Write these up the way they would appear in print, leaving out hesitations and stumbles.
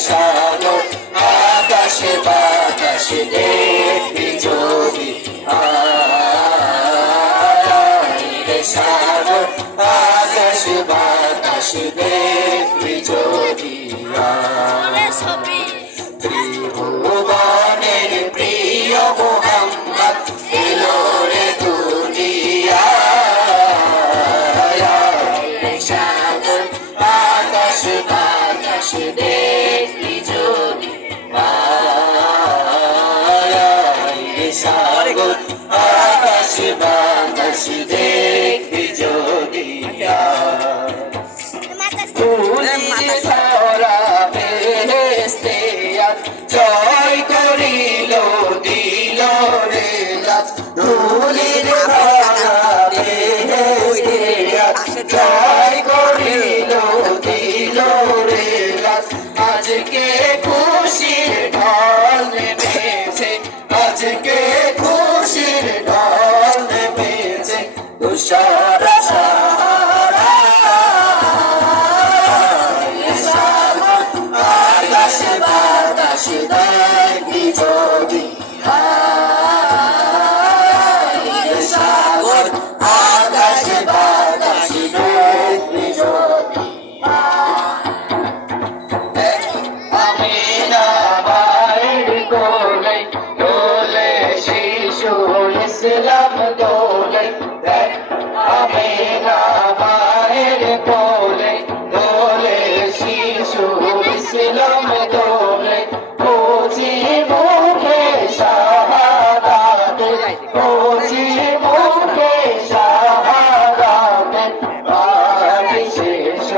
সাগর আকাশ বাতাস দেখবি যদি সাগর আকাশ বাতাস দেখবি যদি ত্রিভুবনের প্রিয় মোহাম্মদ এলো রে দুনিয়ায় সাগর আকাশ বাতাস দেখবি যদি সাগর আকাশ বাতাস দেখবি যদি জয় করিল দিল রে ধুলির জয় করিল দিল রে আজকে খুশির ঢল নেমেছে আজকে খুশির ঢল নেমেছে তুষার আকাশ বাতাস দেখবি যদি সাগর আকাশ বাতাস দেখবি যদি আমিনা মায়ের কোলে দোলে শিশু ইসলাম দোলে আমিনা মায়ের কোলে দোলে শিশু ইসলাম দোলে কোচি মুখে শাহাদাতে কোচি মুখে শাহাদাতে বাড়ি শেষ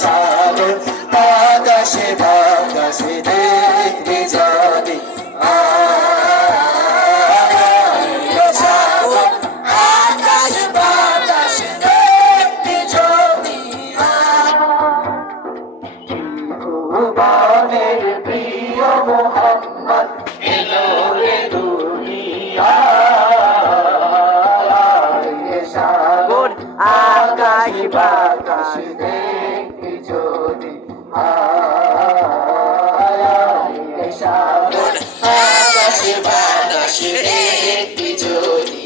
সাগর আকাশ বাতাস দেখবি যদি সাগর আকাশ বাতাস দেখবি যদি ত্রিভুবনের প্রিয় মোহাম্মদ এলো রে দুনিয়ায় সাগর আকাশ বাতাস দেখবি যদি সাগর আকাশ বাতাস দেখবি যদি